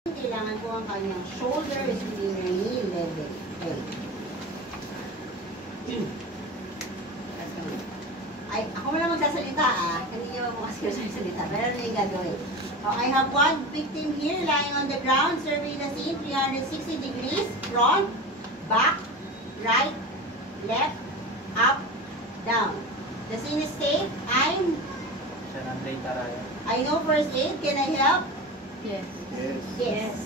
Kailangan po ang kanyang shoulder is within your knee level. Okay. Ay, ako mo lang magsasalita Hindi niyo mo kasi magsasalita. Pero ano yung gagawin? I have one victim here lying on the ground. Survey the scene 360 degrees. Front, back, right, left, up, down. The scene is safe. I know first aid. Can I help? Yes. Yes. Yes.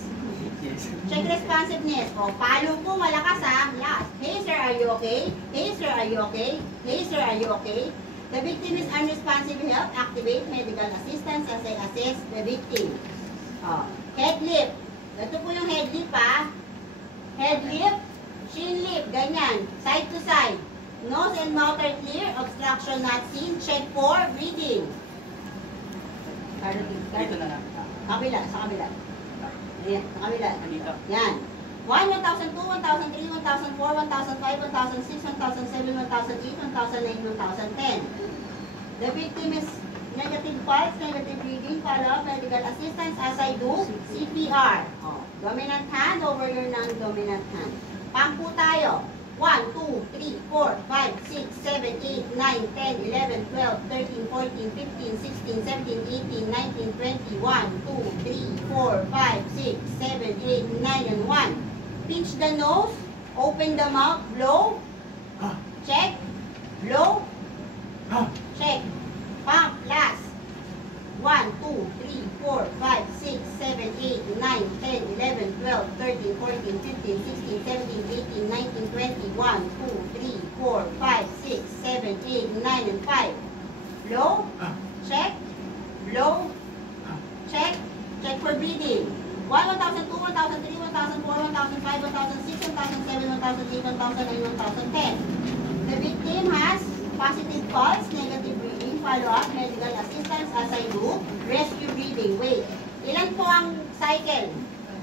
Check responsiveness. Palo po malakas Last. Hey sir, are you okay? Hey sir, are you okay? Hey sir, are you okay? The victim is unresponsive. Help. Activate medical assistance as I assess the victim. Head lift. Ito po yung head lift Head lift. Chin lift. Ganyan. Side to side. Nose and mouth are clear. Obstruction not seen. Check for breathing. Dito na lang. Kabila, sa kabila. Ayan, sa kabila. Yan. 1, 1,002, 1,003, 1,004, 1,005, 1,006, 1,007, 1,008, 1,009, 1,010. The victim is negative pulse, negative breathing, follow-up, medical assistance as I do CPR. Dominant hand over your non-dominant hand. Pump po tayo. 1, 2, 3, 4, 5, 6, 7, 8, 9, 10, 11, 12, 13, 14, 15, 16, 17, 18, 19, 20, 1, 2, 3, 4, 5, 6, 7, 8, 9, and 1. Pinch the nose, open the mouth, blow, check, blow, check, pump, last. 1, 2, 3, 4, 5, 6, 7, 8, 9, 10, 11, 12, 13, 14, 15, 16, 17, 18, 19, 20, 1, 2, 3, 4, 5, 6, 7, 8, 9, and 5. Blow, check, blow, check, check for breathing. 1, 1,002, 1,003, 1,004, 1,005, 1,006, 1,007, 1,008, 1,009, 1,010. The victim has positive pulse, negative breathing, follow-up, medical assistance as I do, rescue breathing. Wait, ilan po ang cycle?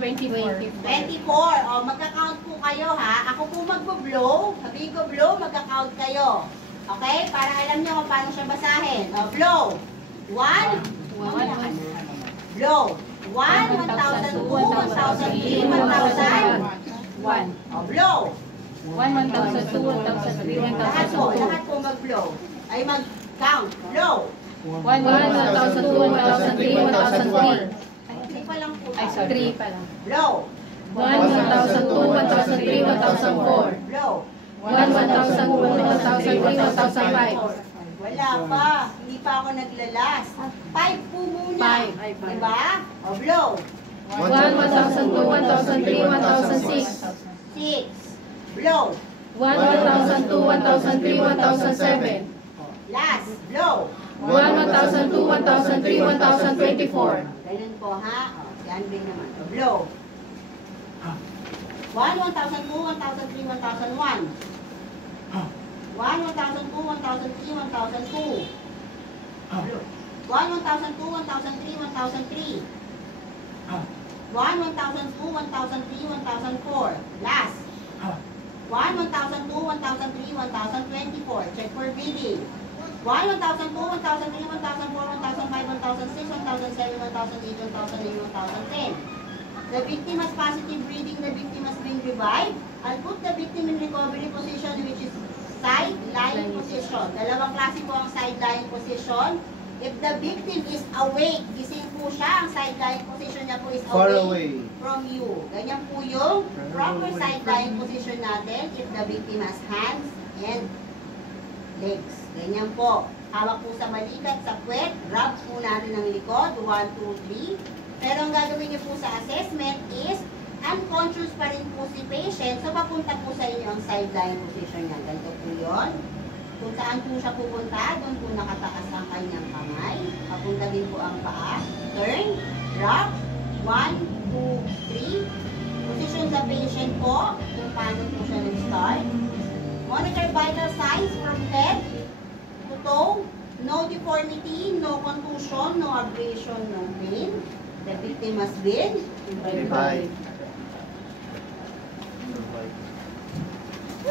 24. 24. Magka-count po kayo Ako po magbo-blow. Sabihin ko blow, magka-count kayo. Okay? Para alam nyo kung paano siya basahin. Blow. 1. Blow. 1, 1,002, 1,003, 1,000. 1. Blow. 1, 1,002, 1,003, 1,004. Lahat po mag-blow. Ay mag-count. Blow. 1, 1,002, 1,003, 1,004. 3 pa lang po. Ay, sorry. 3 pa lang. Blow. 1, 1,002, 1,003, 1,004. Blow. 1, 1,002, 1,003, 1,005. Wala pa. Hindi pa ako naglalas. 5 po muna. 5. Diba? Blow. 1, 1,002, 1,003, 1,006. 6. Blow. 1, 1,002, 1,003, 1,007. Last. Blow. 1, 1,002, 1,003, 1,024. Ganun po yan din naman. Blow. 1, 1,002, 1,003, 1,001. 1, 1,002, 1,003, 1,002. 1, 1,002, 1,003, 1,003. 1, 1,002, 1,003, 1,004. Last. 1, 1,002, 1,003, 1,024. Check for breathing. 1, 1,002, 1,003, 1,004, 1,005, 1,006, 1,007, 1,008, 1,009, 1,010. The victim has positive breathing. The victim has been revived. I'll put the victim in recovery position, which is side lying position. Dalawang klase po ang side lying position. If the victim is awake, gising po siya, ang side lying position niya po is away from you. Ganyan po yung proper side lying position natin if the victim has hands and legs. Ganyan po. Hawak po sa balikat, sa puwet, rub po natin ang likod, 1, 2, 3. Pero ang gagawin niyo po sa assessment is unconscious pa rin po si patient, so papunta po sa inyo ang side lying position niya. Ganito po yun. Kung saan po siya pupunta, doon po nakataas ang kanyang kamay. Papunta din po ang paa. Turn, drop, 1, 2, 3. Position sa patient po, kung paano po siya nag-start. Monitor vital signs from head to toe. No deformity, no contusion, no abrasion, no pain. The victim has been revived.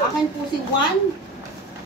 Akin po si Juan.